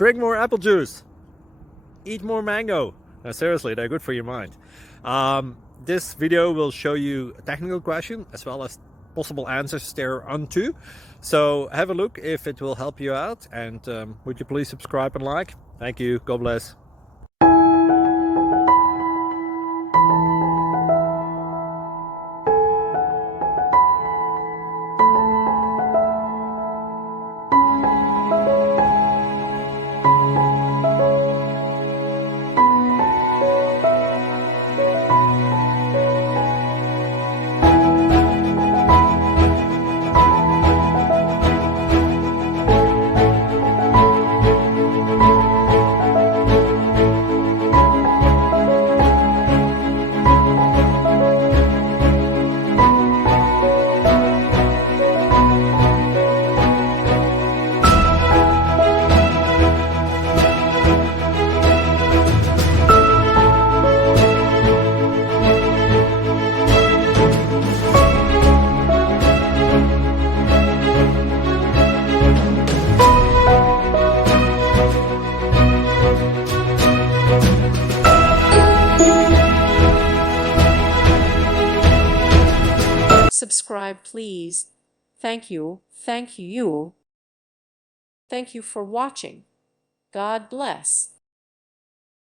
Drink more apple juice. Eat more mango. No, seriously, they're good for your mind. This video will show you a technical question as well as possible answers thereunto. So have a look if it will help you out, and would you please subscribe and like? Thank you. God bless. Subscribe, please. Thank you. Thank you. Thank you for watching. God bless.